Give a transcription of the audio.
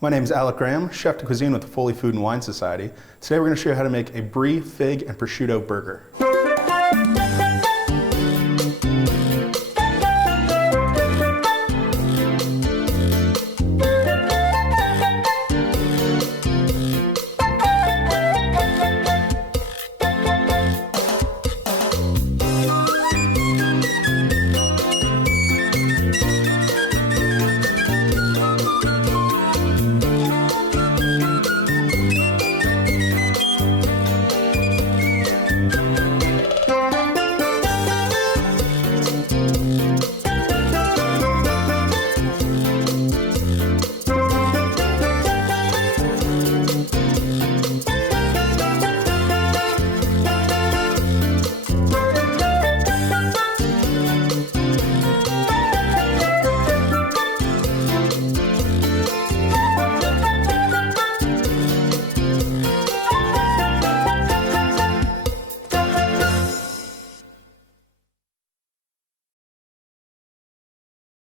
My name is Alec Graham, chef de cuisine with the Foley Food and Wine Society. Today we're going to show you how to make a Brie, fig, and prosciutto burger.